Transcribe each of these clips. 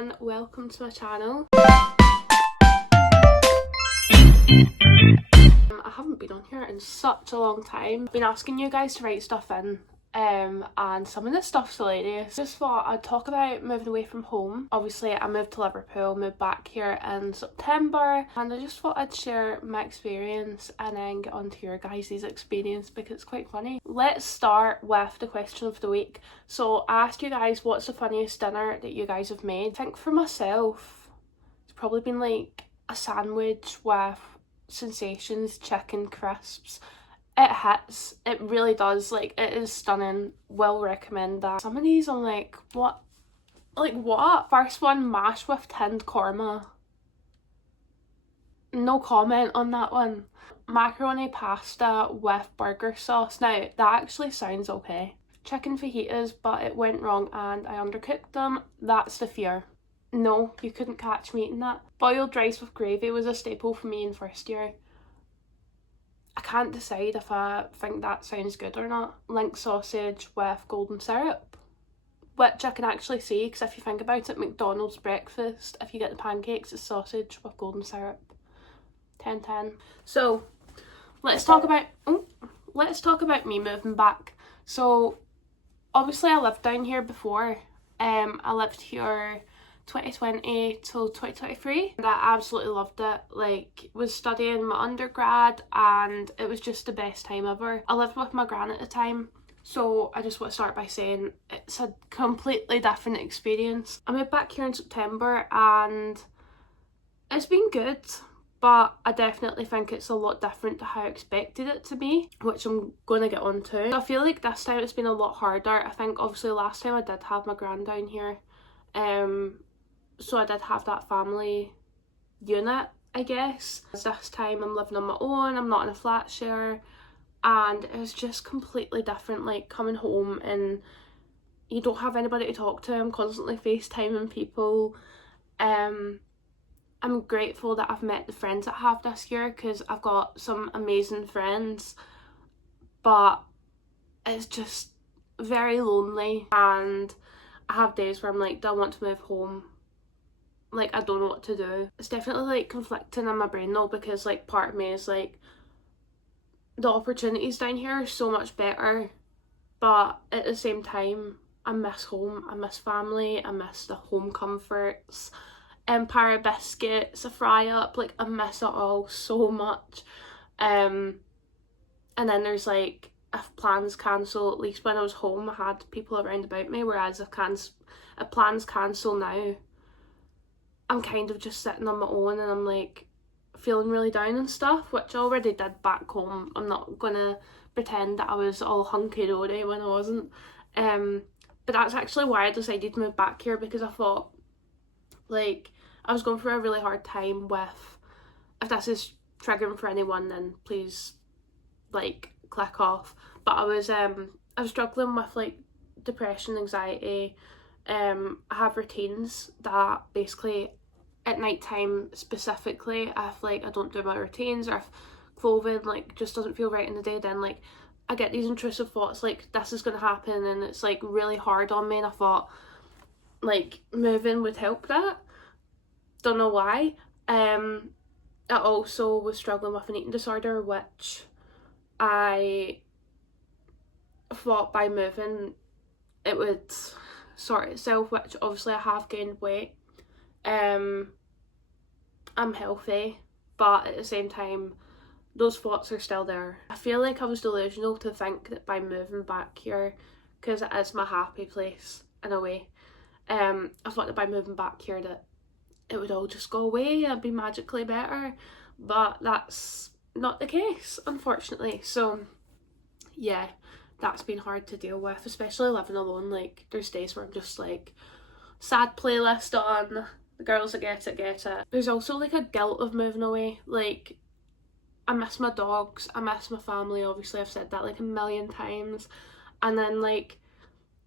and welcome to my channel. I haven't been on here in such a long time. I've been asking you guys to write stuff in and some of this stuff's hilarious. Just thought I'd talk about moving away from home. Obviously I moved to Liverpool, moved back here in September, and I just thought I'd share my experience and then get on to your guys' experience because it's quite funny. Let's start with the question of the week. So I asked you guys what's the funniest dinner that you guys have made. I think for myself it's probably been like a sandwich with Sensations chicken crisps. It hits, it really does, like it is stunning, will recommend that. Some of these I'm like what? First one, mash with tinned korma, no comment on that one. Macaroni pasta with burger sauce, now that actually sounds okay. Chicken fajitas, but it went wrong and I undercooked them, that's the fear. No, you couldn't catch me eating that. Boiled rice with gravy was a staple for me in first year. I can't decide if I think that sounds good or not. Link sausage with golden syrup, which I can actually see because if you think about it, McDonald's breakfast, if you get the pancakes, it's sausage with golden syrup. 10/10. So let's talk about me moving back. So obviously I lived down here before. I lived here 2020 till 2023 and I absolutely loved it. Like, was studying my undergrad and it was just the best time ever. I lived with my gran at the time, so I just want to start by saying it's a completely different experience. I moved back here in September and it's been good, but I definitely think it's a lot different to how I expected it to be, which I'm going to get on to. I feel like this time it's been a lot harder. I think obviously last time I did have my gran down here, so I did have that family unit, I guess. This time I'm living on my own, I'm not in a flat share, and it was just completely different, like coming home and you don't have anybody to talk to. I'm constantly FaceTiming people. I'm grateful that I've met the friends that I have this year because I've got some amazing friends, but it's just very lonely and I have days where I'm like, do I want to move home? Like, I don't know what to do. It's definitely like conflicting in my brain though, because like part of me is like, the opportunities down here are so much better, but at the same time I miss home, I miss family, I miss the home comforts, Empire biscuits, a fry up, like I miss it all so much. And then there's like, if plans cancel, at least when I was home I had people around about me, whereas if plans cancel now, I'm kind of just sitting on my own and I'm like feeling really down and stuff, which I already did back home. I'm not gonna pretend that I was all hunky-dory when I wasn't. But that's actually why I decided to move back here, because I thought, like, I was going through a really hard time with, if this is triggering for anyone then please like click off, but I was struggling with like depression, anxiety. I have routines that basically at night time specifically, if like I don't do my routines or if clothing like just doesn't feel right in the day, then like I get these intrusive thoughts like this is gonna happen and it's like really hard on me, and I thought like moving would help that. Don't know why. I also was struggling with an eating disorder, which I thought by moving it would sort itself, which obviously I have gained weight. I'm healthy, but at the same time those thoughts are still there. I feel like I was delusional to think that by moving back here, because it is my happy place in a way, I thought that by moving back here that it would all just go away, I'd be magically better, but that's not the case, unfortunately. So yeah, that's been hard to deal with, especially living alone. Like, there's days where I'm just like, sad playlist on, the girls that get it. There's also like a guilt of moving away. Like, I miss my dogs, I miss my family, obviously I've said that like a million times, and then like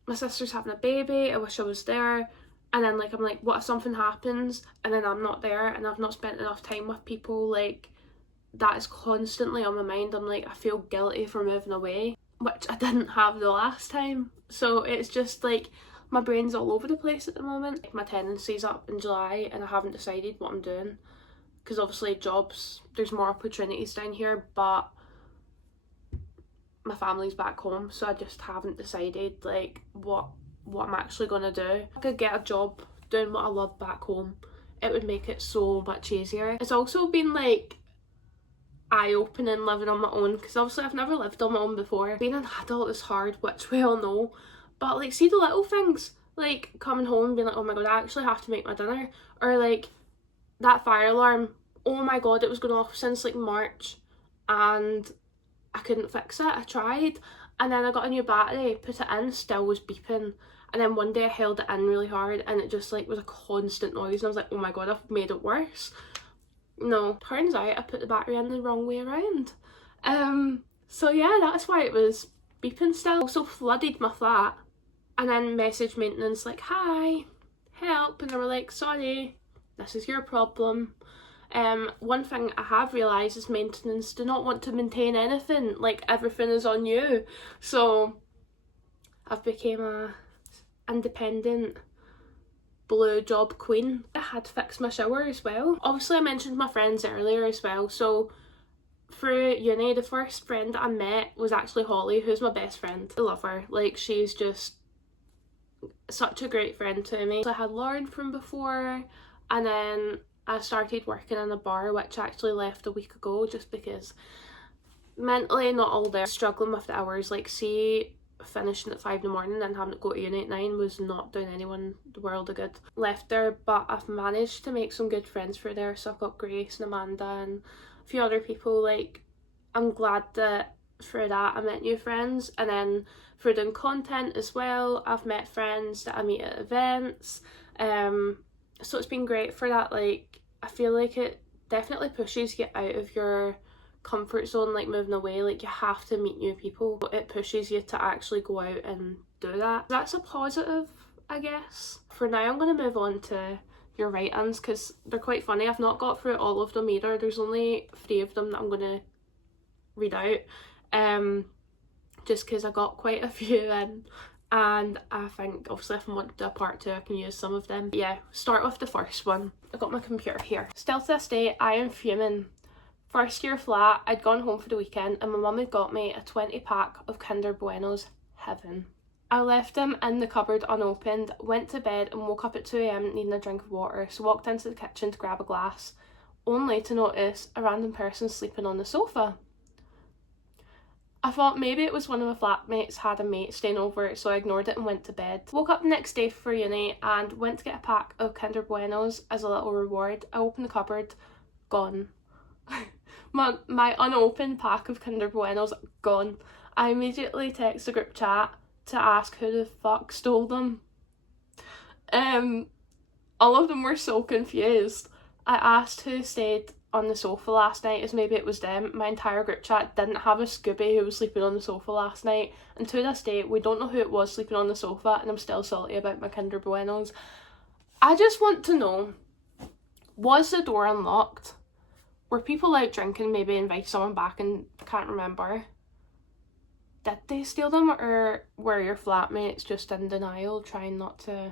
my sister's having a baby, I wish I was there, and then like I'm like, what if something happens and then I'm not there and I've not spent enough time with people? Like, that is constantly on my mind. I'm like, I feel guilty for moving away, which I didn't have the last time. So it's just like My brain's all over the place at the moment. My tenancy's up in July and I haven't decided what I'm doing. Because obviously jobs, there's more opportunities down here, but my family's back home, so I just haven't decided like what I'm actually gonna do. If I could get a job doing what I love back home, it would make it so much easier. It's also been like eye-opening living on my own, because obviously I've never lived on my own before. Being an adult is hard, which we all know, but like see the little things, like coming home and being like, oh my god, I actually have to make my dinner, or like that fire alarm, oh my god, it was going off since like March and I couldn't fix it. I tried, and then I got a new battery, put it in, still was beeping, and then one day I held it in really hard and it just like was a constant noise, and I was like, oh my god, I've made it worse. No, turns out I put the battery in the wrong way around. So yeah, that's why it was beeping still. Also flooded my flat, and then messaged maintenance like, hi, help, and they were like, sorry, this is your problem. One thing I have realised is maintenance do not want to maintain anything, like everything is on you. So I've became a independent blue job queen. I had to fix my shower as well. Obviously I mentioned my friends earlier as well, so through uni the first friend that I met was actually Holly, who's my best friend. I love her, like she's just such a great friend to me. So I had Lauren from before, and then I started working in a bar, which I actually left a week ago just because mentally not all there. Struggling with the hours, like see finishing at 5 in the morning and having to go to uni at 9 was not doing anyone the world of good. Left there, but I've managed to make some good friends through there, so I've got Grace and Amanda and a few other people. Like I'm glad that through that I met new friends, and then through doing content as well I've met friends that I meet at events. So it's been great for that. Like I feel like it definitely pushes you out of your comfort zone, like moving away. Like you have to meet new people, but it pushes you to actually go out and do that. That's a positive, I guess. For now I'm going to move on to your write-ins because they're quite funny. I've not got through all of them either. There's only 3 of them that I'm going to read out, just because I got quite a few in. And I think obviously if I want to do a part 2 I can use some of them. But yeah, start with the first one. I got my computer here. Still to this day I am fuming. First year flat, I'd gone home for the weekend and my mum had got me a 20 pack of Kinder Buenos. Heaven. I left them in the cupboard unopened, went to bed and woke up at 2 AM needing a drink of water, so walked into the kitchen to grab a glass, only to notice a random person sleeping on the sofa. I thought maybe it was one of my flatmates had a mate staying over, so I ignored it and went to bed. Woke up the next day for uni and went to get a pack of Kinder Buenos as a little reward. I opened the cupboard, gone. my unopened pack of Kinder Buenos, gone. I immediately text the group chat to ask who the fuck stole them. All of them were so confused. I asked who stayed on the sofa last night, as maybe it was them. My entire group chat didn't have a Scooby who was sleeping on the sofa last night, and to this day we don't know who it was sleeping on the sofa, and I'm still salty about my Kinder Buenos. I just want to know, was the door unlocked? Were people out drinking, maybe invite someone back and can't remember? Did they steal them, or were your flatmates just in denial, trying not to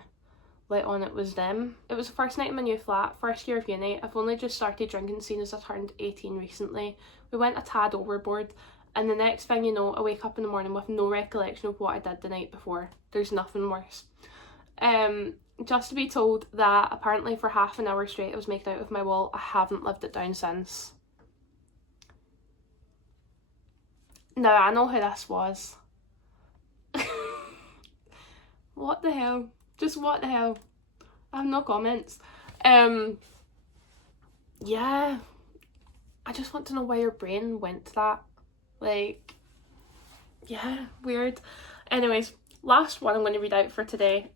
let on it was them? It was the first night in my new flat, first year of uni. I've only just started drinking seeing as I turned 18 recently. We went a tad overboard, and the next thing you know I wake up in the morning with no recollection of what I did the night before. There's nothing worse. Just to be told that apparently for half an hour straight I was making out with my wall. I haven't lived it down since. Now I know who this was. What the hell? Just what the hell? I have no comments. Yeah. I just want to know why your brain went to that. Like, yeah, weird. Anyways, last one I'm going to read out for today.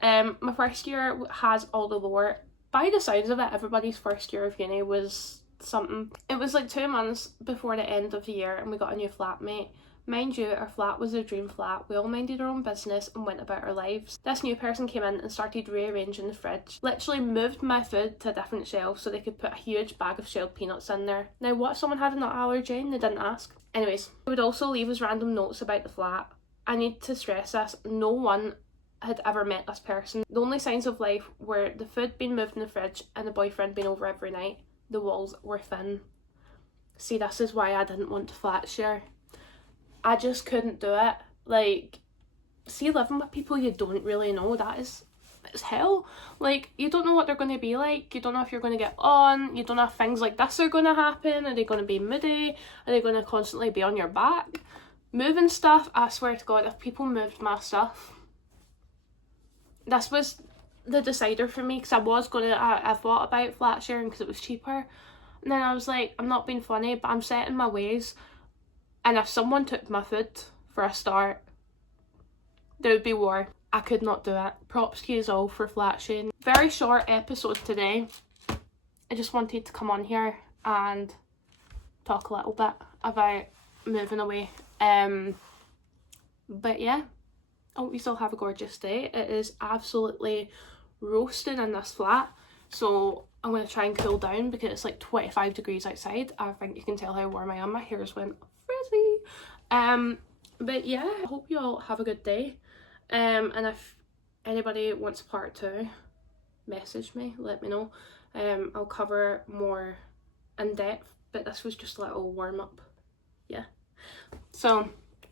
My first year has all the lore. By the sounds of it, everybody's first year of uni was something. It was like 2 months before the end of the year and we got a new flatmate. Mind you, our flat was a dream flat. We all minded our own business and went about our lives. This new person came in and started rearranging the fridge. Literally moved my food to a different shelf so they could put a huge bag of shelled peanuts in there. Now what, someone had a nut allergy and they didn't ask? Anyways, they would also leave us random notes about the flat. I need to stress this, no one had ever met this person. The only signs of life were the food being moved in the fridge and the boyfriend being over every night. The walls were thin. See, this is why I didn't want to flat share. I just couldn't do it. Like, see, living with people you don't really know, it's hell. Like, you don't know what they're going to be like. You don't know if you're going to get on. You don't know if things like this are going to happen. Are they going to be moody? Are they going to constantly be on your back? Moving stuff, I swear to God, if people moved my stuff, this was the decider for me, because I thought about flat sharing because it was cheaper. And then I was like, I'm not being funny, but I'm set in my ways. And if someone took my food for a start, there would be war. I could not do it. Props to you all for flat sharing. Very short episode today. I just wanted to come on here and talk a little bit about moving away. But yeah, I hope you still have a gorgeous day. It is absolutely roasting in this flat, so I'm going to try and cool down because it's like 25 degrees outside. I think you can tell how warm I am. My hair's went frizzy. But yeah, I hope you all have a good day. And if anybody wants part 2, message me, let me know. I'll cover more in depth, but this was just a little warm up. Yeah. So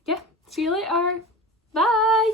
yeah, see you later. Bye.